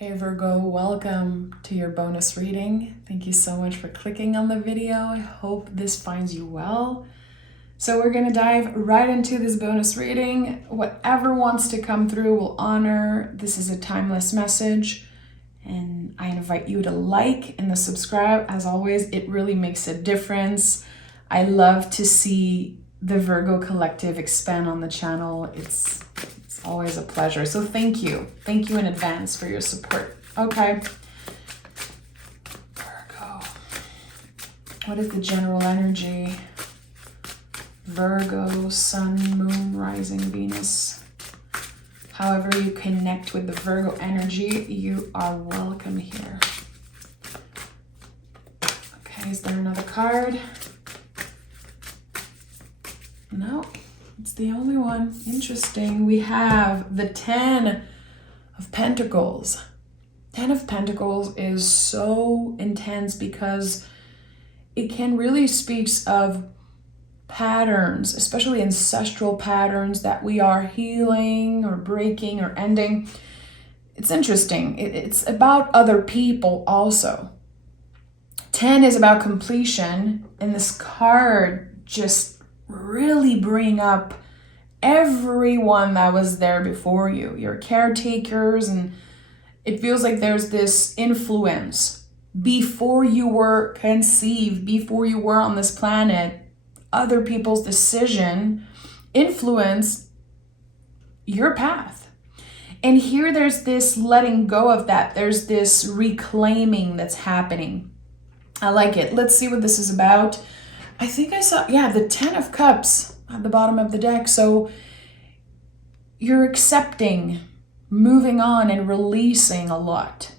Hey Virgo, welcome to your bonus reading. Thank you so much for clicking on the video. I hope this finds you well. So we're going to dive right into this bonus reading. Whatever wants to come through will honor. This is a timeless message. And I invite you to like and to subscribe. As always, it really makes a difference. I love to see the Virgo collective expand on the channel. It's always a pleasure. So thank you. Thank you in advance for your support. Okay. Virgo. What is the general energy? Virgo, Sun, Moon, Rising, Venus. However you connect with the Virgo energy, you are welcome here. Okay, is there another card? No. It's the only one. Interesting. We have the 10 of Pentacles. 10 of Pentacles is so intense because it can really speak of patterns, especially ancestral patterns that we are healing or breaking or ending. It's interesting. It's about other people also. 10 is about completion, and this card just really bring up everyone that was there before you, your caretakers, and it feels like there's this influence before you were conceived, before you were on this planet. Other people's decision influenced your path. And here there's this letting go of that. There's this reclaiming that's happening. I like it. Let's see what this is about. I think I saw, the 10 of Cups at the bottom of the deck. So you're accepting, moving on, and releasing a lot.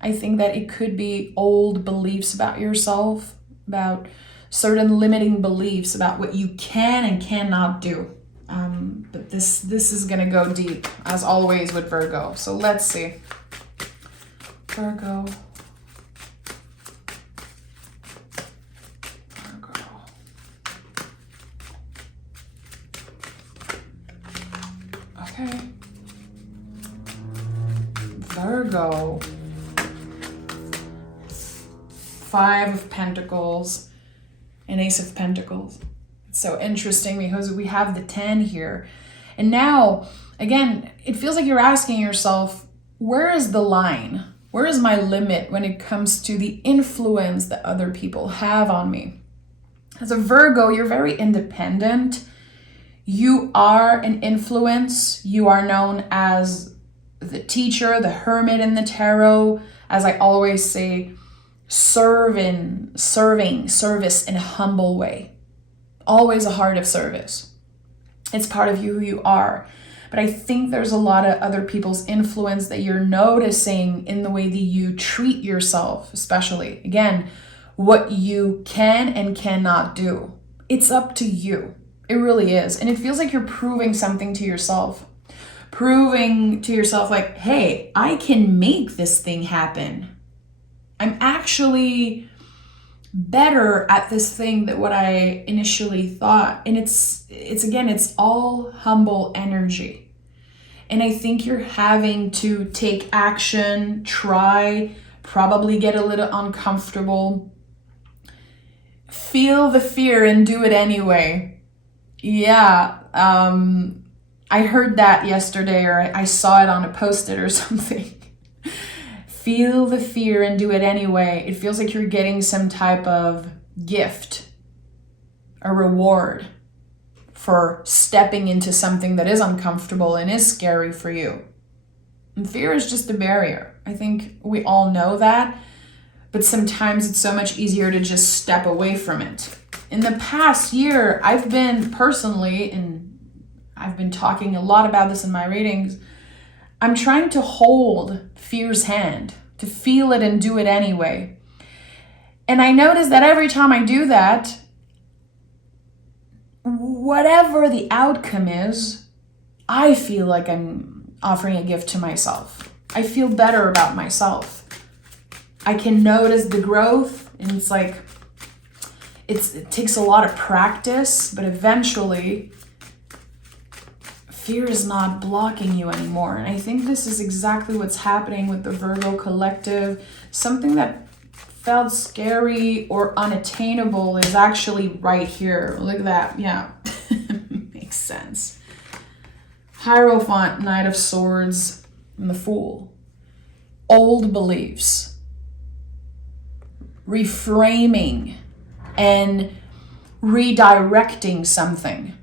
I think that it could be old beliefs about yourself, about certain limiting beliefs about what you can and cannot do. But this is gonna go deep, as always with Virgo. So let's see. Virgo. Okay. Virgo. 5 of Pentacles and Ace of Pentacles. It's so interesting because we have the 10 here. And now, again, it feels like you're asking yourself, where is the line? Where is my limit when it comes to the influence that other people have on me? As a Virgo, you're very independent. You are an influence. You are known as the teacher, the hermit in the tarot. As I always say, service in a humble way. Always a heart of service. It's part of you, who you are. But I think there's a lot of other people's influence that you're noticing in the way that you treat yourself, especially. Again, what you can and cannot do. It's up to you. It really is. And it feels like you're proving something to yourself. Proving to yourself like, hey, I can make this thing happen. I'm actually better at this thing than what I initially thought. And it's all humble energy. And I think you're having to take action, try, probably get a little uncomfortable. Feel the fear and do it anyway. Yeah, I heard that yesterday, or I saw it on a post-it or something. Feel the fear and do it anyway. It feels like you're getting some type of gift, a reward for stepping into something that is uncomfortable and is scary for you. And fear is just a barrier. I think we all know that, but sometimes it's so much easier to just step away from it. In the past year, I've been personally, and I've been talking a lot about this in my readings, I'm trying to hold fear's hand, to feel it and do it anyway. And I notice that every time I do that, whatever the outcome is, I feel like I'm offering a gift to myself. I feel better about myself. I can notice the growth, and it's like, it takes a lot of practice, but eventually fear is not blocking you anymore. And I think this is exactly what's happening with the Virgo collective. Something that felt scary or unattainable is actually right here. Look at that. Yeah, makes sense. Hierophant, Knight of Swords, and the Fool. Old beliefs. Reframing and redirecting something.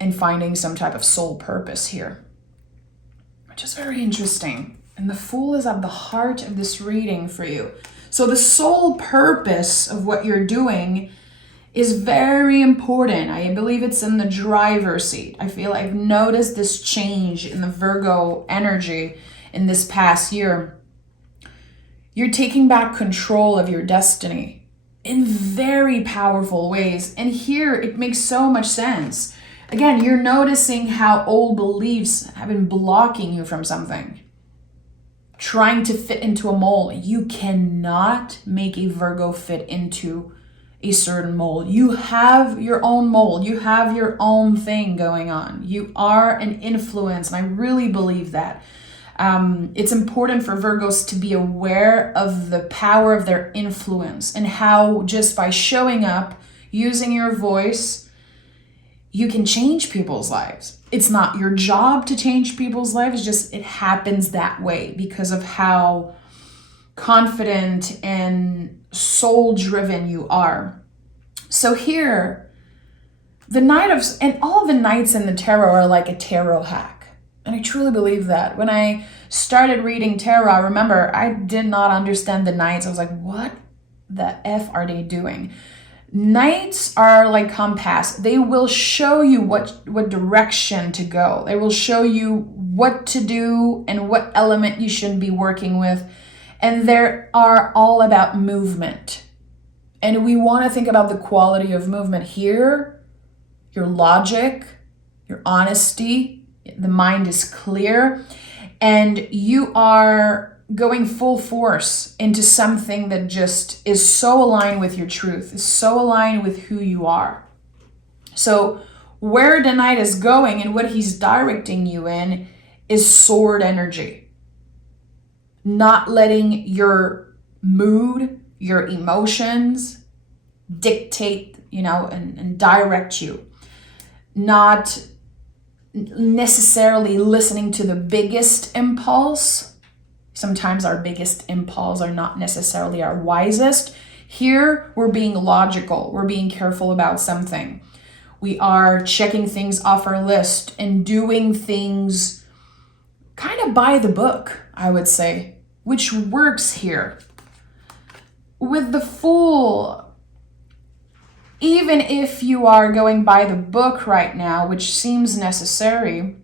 And finding some type of soul purpose here. Which is very interesting. And the Fool is at the heart of this reading for you. So the soul purpose of what you're doing is very important. I believe it's in the driver's seat. I feel I've noticed this change in the Virgo energy in this past year. You're taking back control of your destiny in very powerful ways. And here it makes so much sense. Again, you're noticing how old beliefs have been blocking you from something. Trying to fit into a mold. You cannot make a Virgo fit into a certain mold. You have your own mold. You have your own thing going on. You are an influence, and I really believe that. It's important for Virgos to be aware of the power of their influence and how just by showing up, using your voice, you can change people's lives. It's not your job to change people's lives, it's just it happens that way because of how confident and soul-driven you are. So here, the Knight of, and all the Knights in the tarot are like a tarot hack. And I truly believe that. When I started reading tarot, I remember I did not understand the Knights. I was like, what the F are they doing? Knights are like compass. They will show you what direction to go. They will show you what to do and what element you should be working with. And they are all about movement. And we want to think about the quality of movement here. Your logic, your honesty, the mind is clear. And you are going full force into something that just is so aligned with your truth, is so aligned with who you are. So where the Knight is going and what he's directing you in is sword energy. Not letting your mood, your emotions dictate, and direct you. Not necessarily listening to the biggest impulse. Sometimes our biggest impulse are not necessarily our wisest. Here, we're being logical. We're being careful about something. We are checking things off our list and doing things kind of by the book, I would say, which works here. With the Fool, even if you are going by the book right now, which seems necessary,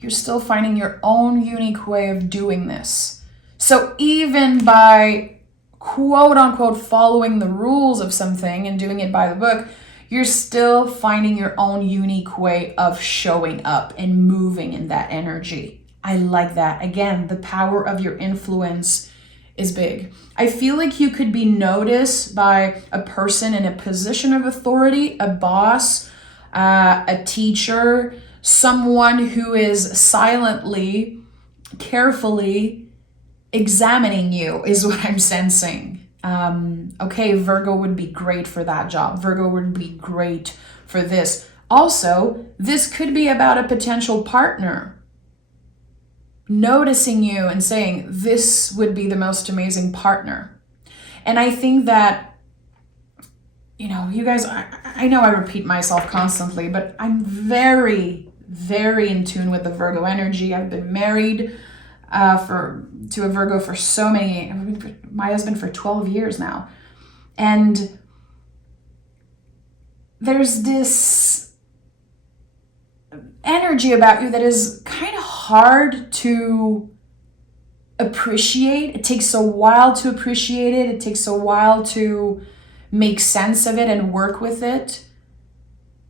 you're still finding your own unique way of doing this. So even by quote unquote following the rules of something and doing it by the book, you're still finding your own unique way of showing up and moving in that energy. I like that. Again, the power of your influence is big. I feel like you could be noticed by a person in a position of authority, a boss, a teacher, someone who is silently, carefully examining you is what I'm sensing. Okay, Virgo would be great for that job. Virgo would be great for this. Also, this could be about a potential partner noticing you and saying, this would be the most amazing partner. And I think that, you guys, I know I repeat myself constantly, but I'm very, very in tune with the Virgo energy. I've been married to a Virgo for my husband for 12 years now. And there's this energy about you that is kind of hard to appreciate. It takes a while to appreciate it. It takes a while to make sense of it and work with it.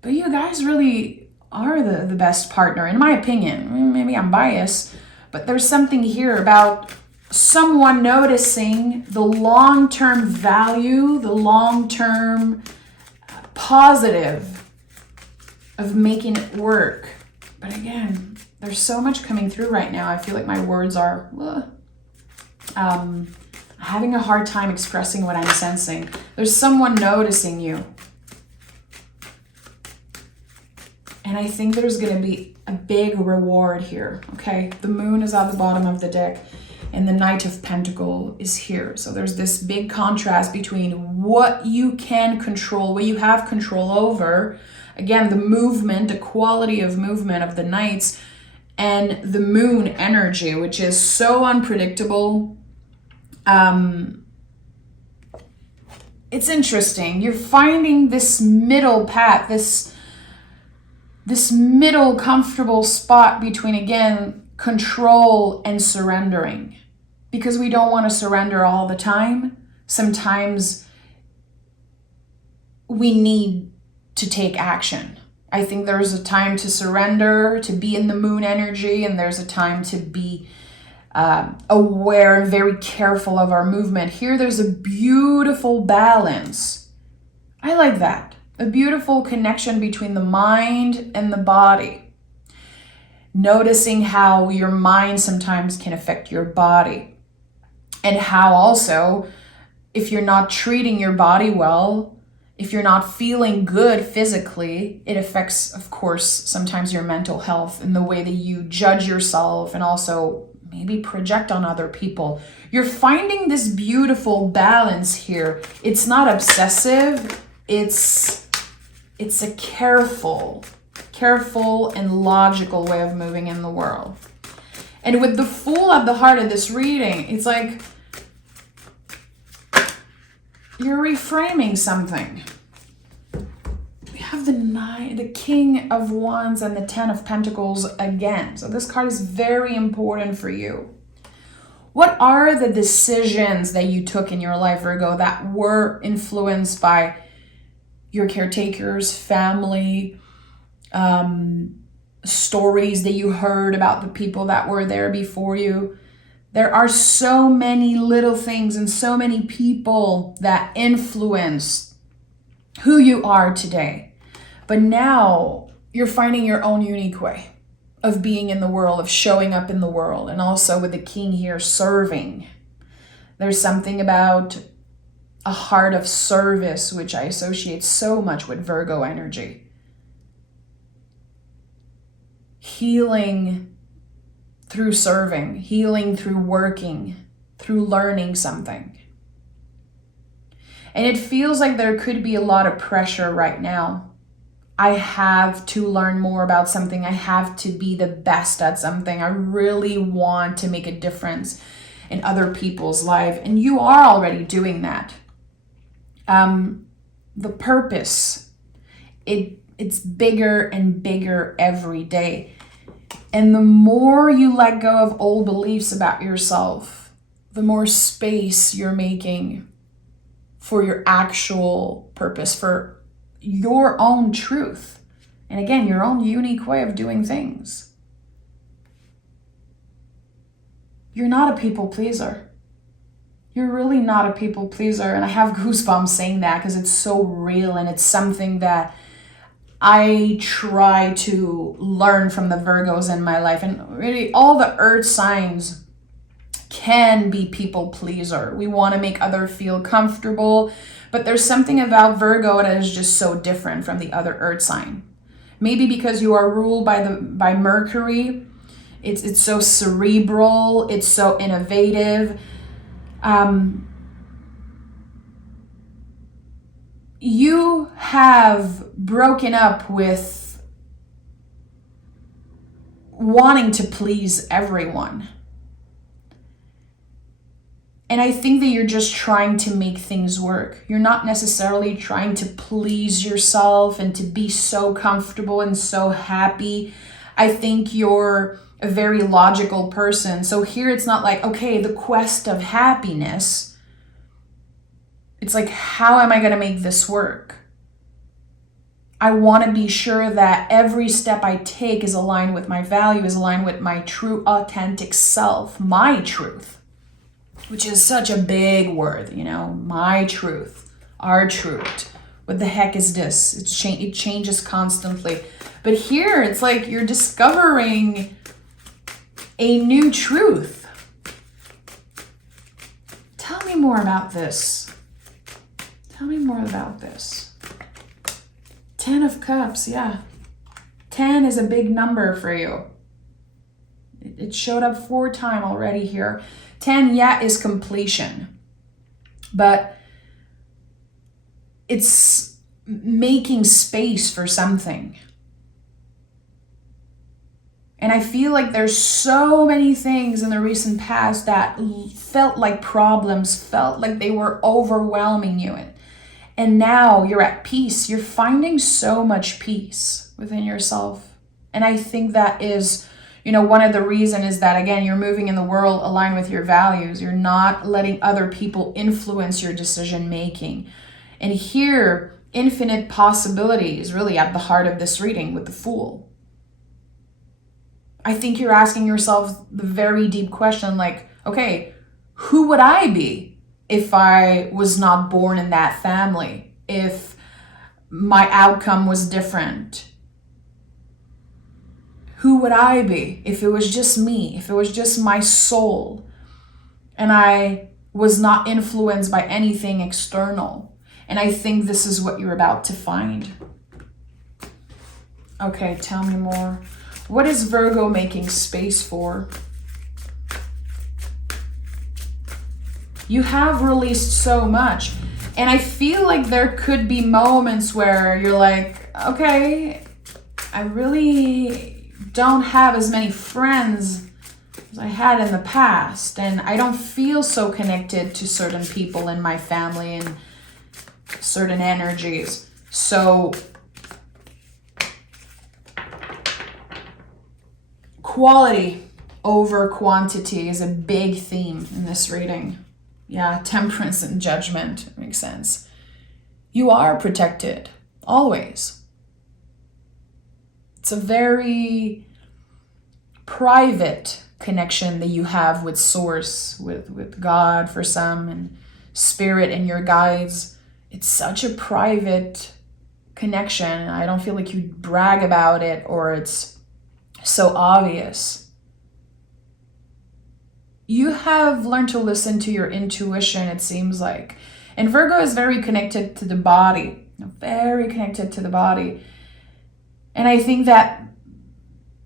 But you guys really are the best partner, in my opinion. Maybe I'm biased, but there's something here about someone noticing the long-term value, the long-term positive of making it work. But again, there's so much coming through right now. I feel like my words are having a hard time expressing what I'm sensing. There's someone noticing you. And I think there's going to be a big reward here, okay? The moon is at the bottom of the deck and the Knight of Pentacles is here. So there's this big contrast between what you can control, what you have control over. Again, the movement, the quality of movement of the Knights, and the moon energy, which is so unpredictable. It's interesting. You're finding this middle path, this middle comfortable spot between, again, control and surrendering. Because we don't want to surrender all the time. Sometimes we need to take action. I think there's a time to surrender, to be in the moon energy, and there's a time to be aware and very careful of our movement. Here, there's a beautiful balance. I like that. A beautiful connection between the mind and the body. Noticing how your mind sometimes can affect your body. And how also, if you're not treating your body well, if you're not feeling good physically, it affects, of course, sometimes your mental health and the way that you judge yourself and also maybe project on other people. You're finding this beautiful balance here. It's not obsessive. It's a careful and logical way of moving in the world. And with the Fool at the heart of this reading, it's like you're reframing something. We have the King of Wands and the Ten of Pentacles again. So this card is very important for you. What are the decisions that you took in your life, Virgo, that were influenced by your caretakers, family, stories that you heard about the people that were there before you? There are so many little things and so many people that influence who you are today. But now you're finding your own unique way of being in the world, of showing up in the world. And also with the King here, serving. There's something about a heart of service, which I associate so much with Virgo energy. Healing through serving, healing through working, through learning something. And it feels like there could be a lot of pressure right now. I have to learn more about something. I have to be the best at something. I really want to make a difference in other people's life. And you are already doing that. The purpose, it's bigger and bigger every day. And the more you let go of old beliefs about yourself, the more space you're making for your actual purpose, for your own truth. And again, your own unique way of doing things. You're not a people pleaser. You're really not a people pleaser. And I have goosebumps saying that because it's so real and it's something that I try to learn from the Virgos in my life. And really all the earth signs can be people pleaser. We want to make others feel comfortable, but there's something about Virgo that is just so different from the other earth sign. Maybe because you are ruled by Mercury. It's so cerebral, it's so innovative. You have broken up with wanting to please everyone. And I think that you're just trying to make things work. You're not necessarily trying to please yourself and to be so comfortable and so happy. I think you're a very logical person. So here it's not like, okay, the quest of happiness. It's like, how am I going to make this work? I want to be sure that every step I take is aligned with my value, is aligned with my true authentic self, my truth, which is such a big word, you know, my truth, our truth, What the heck is this? It changes constantly. But here, it's like you're discovering a new truth. Tell me more about this. Tell me more about this. 10 of Cups, yeah. 10 is a big number for you. It showed up 4 times already here. 10, yeah, is completion. But it's making space for something. And I feel like there's so many things in the recent past that felt like problems, felt like they were overwhelming you. And now you're at peace. You're finding so much peace within yourself. And I think that is, one of the reasons is that, again, you're moving in the world aligned with your values. You're not letting other people influence your decision making. And here, infinite possibility is really at the heart of this reading with the Fool. I think you're asking yourself the very deep question, like, okay, who would I be if I was not born in that family? If my outcome was different? Who would I be if it was just me, if it was just my soul, and I was not influenced by anything external? And I think this is what you're about to find. Okay, tell me more. What is Virgo making space for? You have released so much. And I feel like there could be moments where you're like, okay, I really don't have as many friends as I had in the past. And I don't feel so connected to certain people in my family and certain energies. So quality over quantity is a big theme in this reading. Yeah, temperance and judgment makes sense. You are protected, always. It's a very private connection that you have with Source, with God for some, and Spirit and your guides. It's such a private connection. I don't feel like you brag about it or it's so obvious. You have learned to listen to your intuition, it seems like. And Virgo is very connected to the body, very connected to the body. And I think that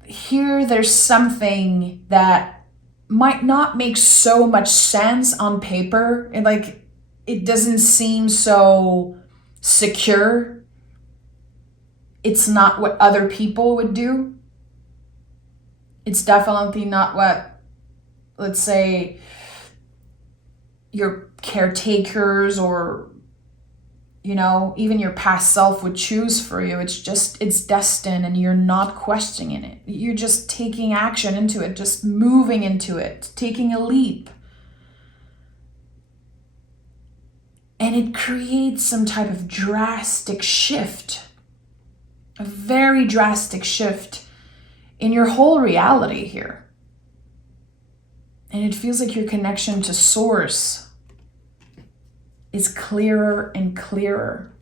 here there's something that might not make so much sense on paper. It doesn't seem so secure. It's not what other people would do. It's definitely not what, let's say, your caretakers or, even your past self would choose for you. It's destined and you're not questioning it. You're just taking action into it, just moving into it, taking a leap. And it creates some type of drastic shift, a very drastic shift in your whole reality here. And it feels like your connection to Source is clearer and clearer.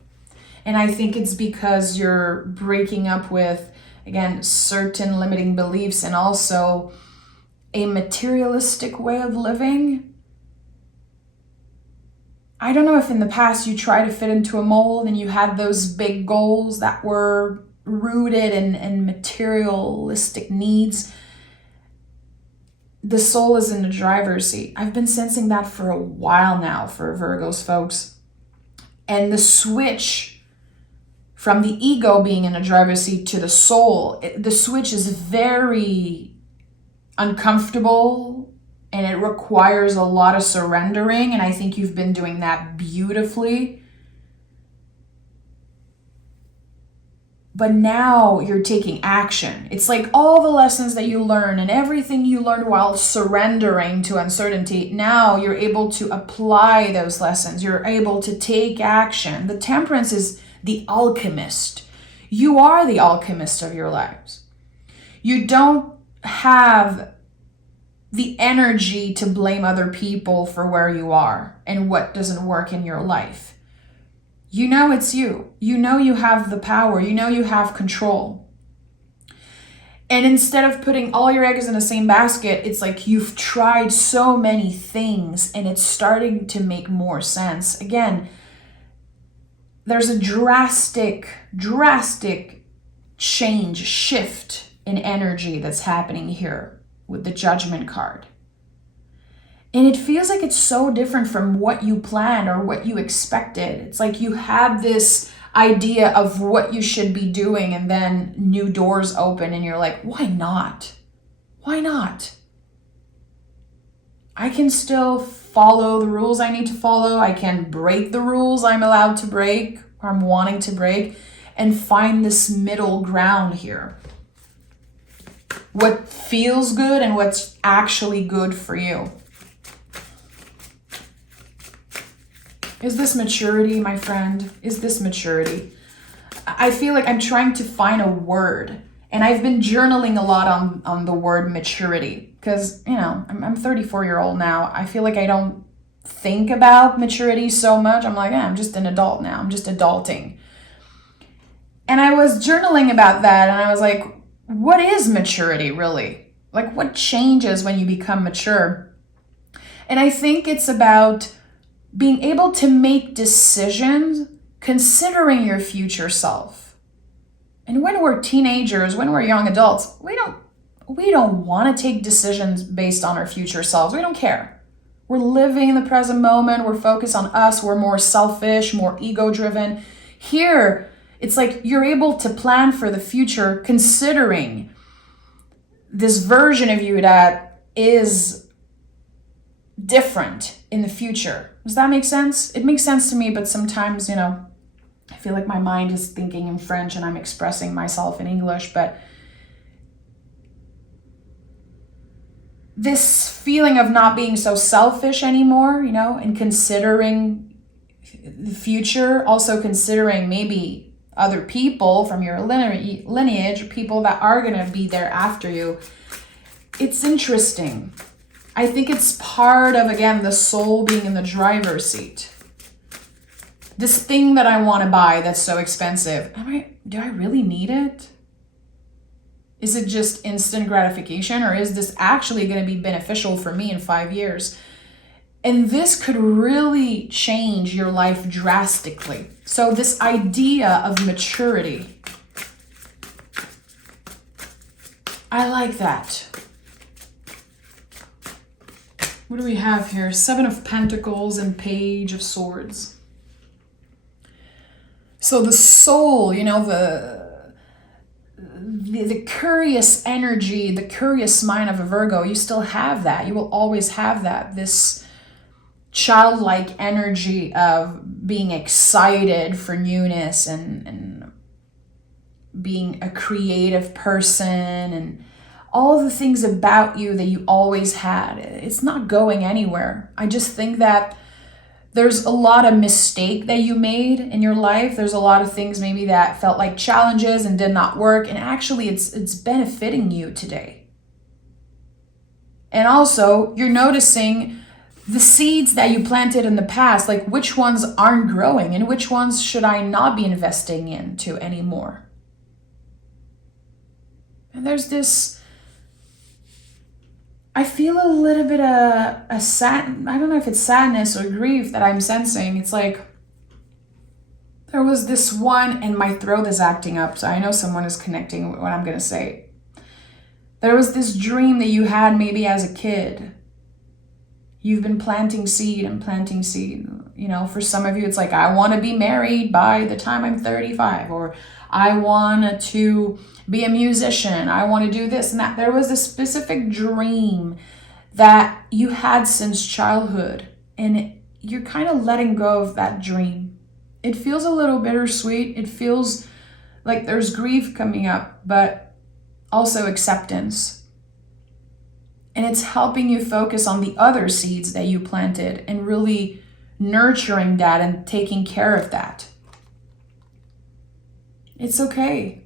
And I think it's because you're breaking up with, again, certain limiting beliefs and also a materialistic way of living. I don't know if in the past you tried to fit into a mold and you had those big goals that were rooted in materialistic needs. The soul is in the driver's seat. I've been sensing that for a while now for Virgos, folks. And the switch from the ego being in the driver's seat to the soul, the switch is very uncomfortable and it requires a lot of surrendering. And I think you've been doing that beautifully. But now you're taking action. It's like all the lessons that you learn and everything you learned while surrendering to uncertainty, now you're able to apply those lessons. You're able to take action. The Temperance is the alchemist. You are the alchemist of your lives. You don't have the energy to blame other people for where you are and what doesn't work in your life. You know it's you. You know you have the power. You know you have control. And instead of putting all your eggs in the same basket, it's like you've tried so many things and it's starting to make more sense. Again, there's a drastic shift in energy that's happening here with the Judgment card. And it feels like it's so different from what you planned or what you expected. It's like you had this idea of what you should be doing and then new doors open and you're like, why not? Why not? I can still follow the rules I need to follow. I can break the rules I'm allowed to break or I'm wanting to break and find this middle ground here. What feels good and what's actually good for you. Is this maturity, my friend? Is this maturity? I feel like I'm trying to find a word. And I've been journaling a lot on the word maturity. Because, I'm 34-year-old now. I feel like I don't think about maturity so much. I'm like, I'm just an adult now. I'm just adulting. And I was journaling about that. And I was like, what is maturity really? Like, what changes when you become mature? And I think it's about being able to make decisions considering your future self. And when we're teenagers, when we're young adults, we don't want to take decisions based on our future selves. We don't care. We're living in the present moment. We're focused on us. We're more selfish, more ego-driven. Here, it's like you're able to plan for the future considering this version of you that is different in the future. Does that make sense? It makes sense to me, but sometimes, I feel like my mind is thinking in French and I'm expressing myself in English, but this feeling of not being so selfish anymore, and considering the future, also considering maybe other people from your lineage, people that are going to be there after you. It's interesting. I think it's part of, again, the soul being in the driver's seat. This thing that I want to buy that's so expensive, do I really need it? Is it just instant gratification, or is this actually going to be beneficial for me in 5 years? And this could really change your life drastically. So this idea of maturity, I like that. What do we have here? 7 of Pentacles and Page of Swords. So the soul, the curious energy, the curious mind of a Virgo, you still have that. You will always have that. This childlike energy of being excited for newness and being a creative person and all the things about you that you always had. It's not going anywhere. I just think that there's a lot of mistake that you made in your life. There's a lot of things maybe that felt like challenges and did not work. And actually it's benefiting you today. And also you're noticing the seeds that you planted in the past, like which ones aren't growing and which ones should I not be investing into anymore. And there's this, I feel a little bit of I don't know if it's sadness or grief that I'm sensing. It's like there was this one, and my throat is acting up, so I know someone is connecting with what I'm going to say. There was this dream that you had maybe as a kid. You've been planting seed and planting seed. For some of you, it's like, I want to be married by the time I'm 35, or I want to be a musician. I want to do this and that. There was a specific dream that you had since childhood, and you're kind of letting go of that dream. It feels a little bittersweet. It feels like there's grief coming up, but also acceptance. And it's helping you focus on the other seeds that you planted and really nurturing that and taking care of that. It's okay.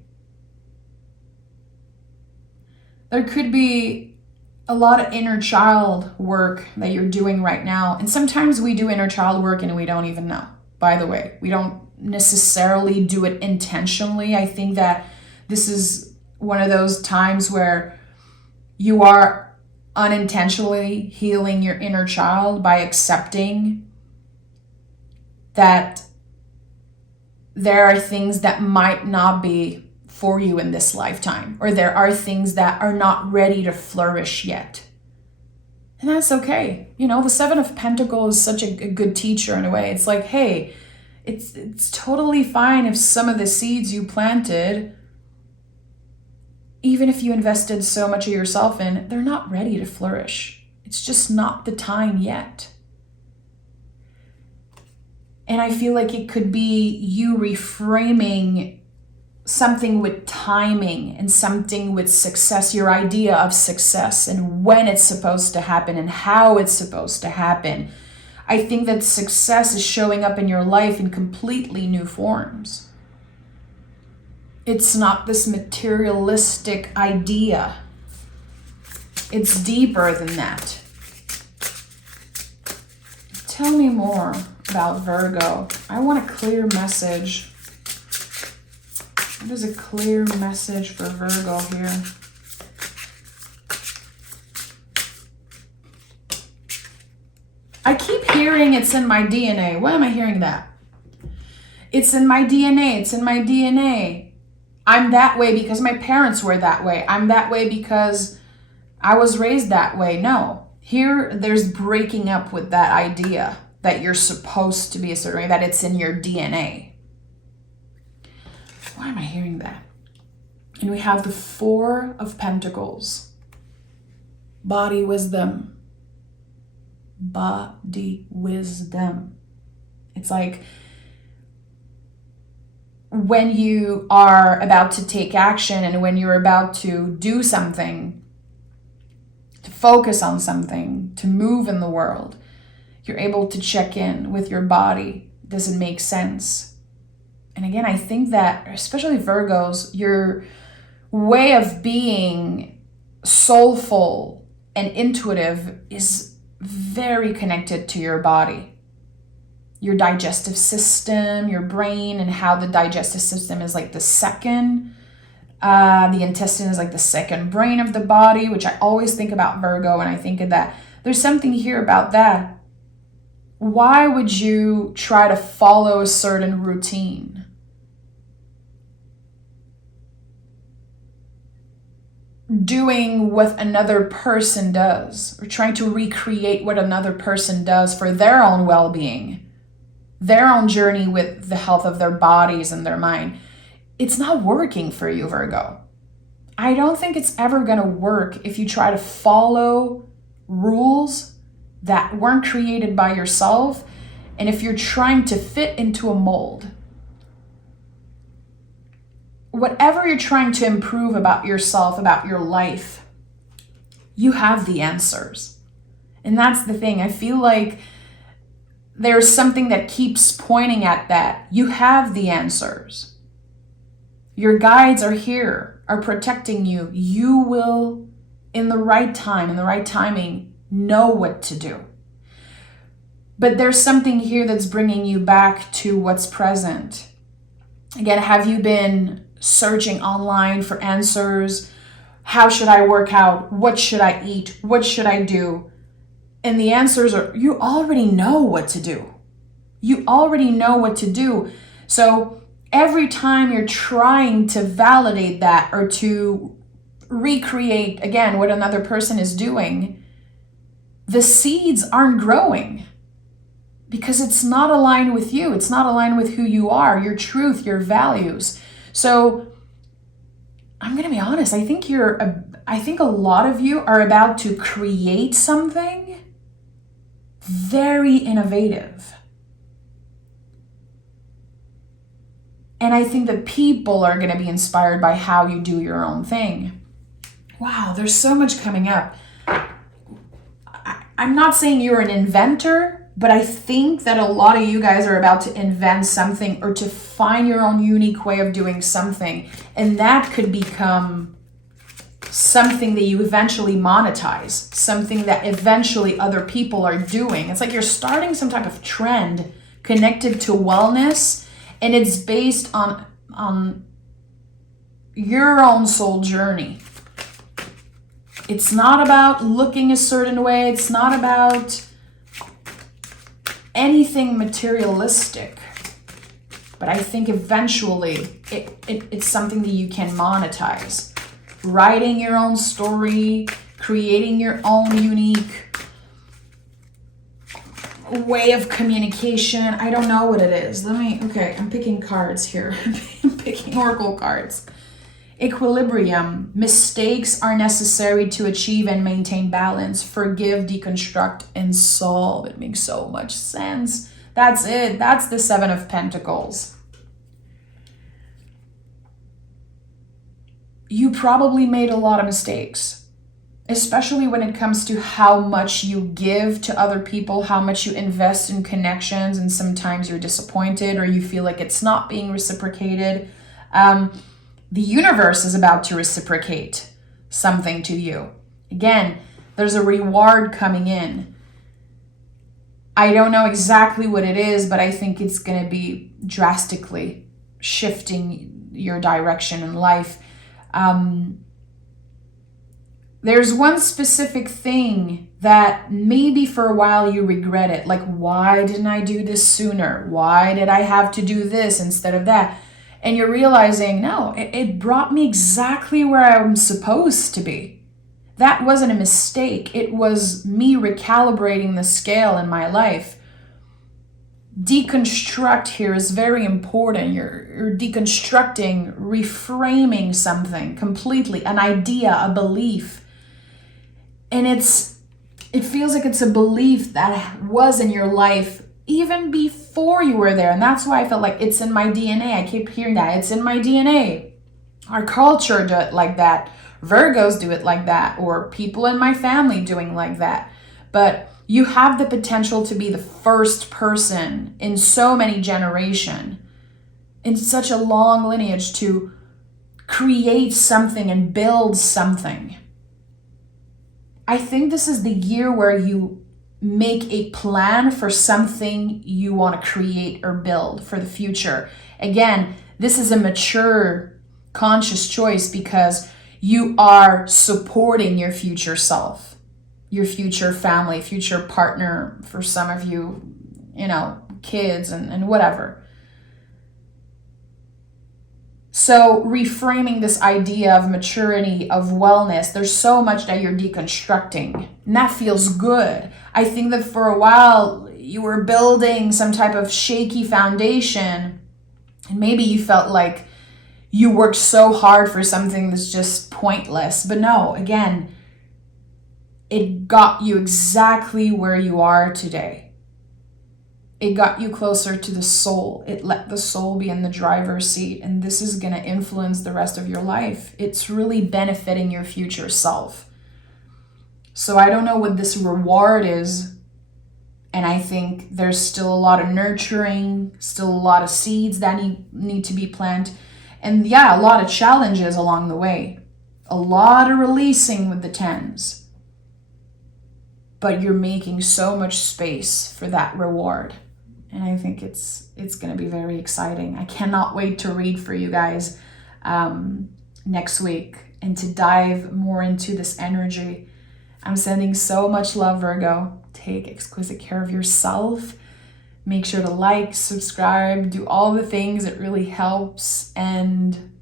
There could be a lot of inner child work that you're doing right now. And sometimes we do inner child work and we don't even know. By the way, we don't necessarily do it intentionally. I think that this is one of those times where you are unintentionally healing your inner child by accepting that there are things that might not be for you in this lifetime, or there are things that are not ready to flourish yet. And that's okay. You know, the Seven of Pentacles is such a good teacher in a way. It's like, hey, it's totally fine if some of the seeds you planted, even if you invested so much of yourself in, they're not ready to flourish. It's just not the time yet. And I feel like it could be you reframing something with timing and something with success, your idea of success and when it's supposed to happen and how it's supposed to happen. I think that success is showing up in your life in completely new forms. It's not this materialistic idea. It's deeper than that. Tell me more about Virgo. I want a clear message. What is a clear message for Virgo here? I keep hearing it's in my DNA. Why am I hearing that? It's in my DNA. It's in my DNA. I'm that way because my parents were that way. I'm that way because I was raised that way. No. Here, there's breaking up with that idea that you're supposed to be a certain way, that it's in your DNA. Why am I hearing that? And we have the Four of Pentacles. Body wisdom. Body wisdom. It's like when you are about to take action and when you're about to do something, to focus on something, to move in the world, you're able to check in with your body. Does it make sense? And again, I think that, especially Virgos, your way of being soulful and intuitive is very connected to your body. Your digestive system, your brain, and how the digestive system is like the second. The intestine is like the second brain of the body, which I always think about Virgo, and I think of that. There's something here about that. Why would you try to follow a certain routine? Doing what another person does, or trying to recreate what another person does for their own well-being, their own journey with the health of their bodies and their mind. It's not working for you, Virgo. I don't think it's ever going to work if you try to follow rules that weren't created by yourself, and if you're trying to fit into a mold. Whatever you're trying to improve about yourself, about your life, you have the answers. And that's the thing. I feel like there's something that keeps pointing at that. You have the answers. Your guides are here, are protecting you. You will, in the right time, in the right timing, know what to do. But there's something here that's bringing you back to what's present. Again, have you been searching online for answers? How should I work out? What should I eat? What should I do? And the answers are, you already know what to do. You already know what to do. So every time you're trying to validate that or to recreate, again, what another person is doing, the seeds aren't growing because it's not aligned with you. It's not aligned with who you are, your truth, your values. So I'm going to be honest. I think a lot of you are about to create something very innovative. And I think that people are going to be inspired by how you do your own thing. Wow, there's so much coming up. I'm not saying you're an inventor, but I think that a lot of you guys are about to invent something or to find your own unique way of doing something. And that could become something that you eventually monetize, something that eventually other people are doing. It's like you're starting some type of trend connected to wellness And it's based on your own soul journey. It's not about looking a certain way. It's not about anything materialistic. But I think eventually it's something that you can monetize. Writing your own story, creating your own unique way of communication. I don't know what it is. Okay, I'm picking cards here. I'm picking oracle cards. Equilibrium. Mistakes are necessary to achieve and maintain balance. Forgive, deconstruct, and solve. It makes so much sense. That's it. That's the Seven of Pentacles. You probably made a lot of mistakes, especially when it comes to how much you give to other people, how much you invest in connections, and sometimes you're disappointed or you feel like it's not being reciprocated. The universe is about to reciprocate something to you. Again, there's a reward coming in. I don't know exactly what it is, but I think it's going to be drastically shifting your direction in life. There's one specific thing that maybe for a while you regret it. Like, why didn't I do this sooner? Why did I have to do this instead of that? And you're realizing, no, it brought me exactly where I'm supposed to be. That wasn't a mistake. It was me recalibrating the scale in my life. Deconstruct here is very important. You're deconstructing, reframing something completely, an idea, a belief. And it feels like it's a belief that was in your life even before you were there. And that's why I felt like it's in my DNA. I keep hearing that. It's in my DNA. Our culture do it like that. Virgos do it like that. Or people in my family doing like that. But you have the potential to be the first person in so many generations, in such a long lineage, to create something and build something. I think this is the year where you make a plan for something you want to create or build for the future. Again, this is a mature, conscious choice because you are supporting your future self, your future family, future partner, for some of you, kids and whatever. So reframing this idea of maturity, of wellness, there's so much that you're deconstructing, and that feels good. I think that for a while you were building some type of shaky foundation, and maybe you felt like you worked so hard for something that's just pointless. But no, again, it got you exactly where you are today. It got you closer to the soul. It let the soul be in the driver's seat. And this is going to influence the rest of your life. It's really benefiting your future self. So I don't know what this reward is. And I think there's still a lot of nurturing, still a lot of seeds that need to be planted. And yeah, a lot of challenges along the way. A lot of releasing with the tens. But you're making so much space for that reward. And I think it's going to be very exciting. I cannot wait to read for you guys next week and to dive more into this energy. I'm sending so much love, Virgo. Take exquisite care of yourself. Make sure to like, subscribe, do all the things. It really helps. And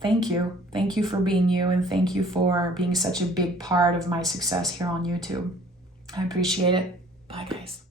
thank you. Thank you for being you. And thank you for being such a big part of my success here on YouTube. I appreciate it. Bye, guys.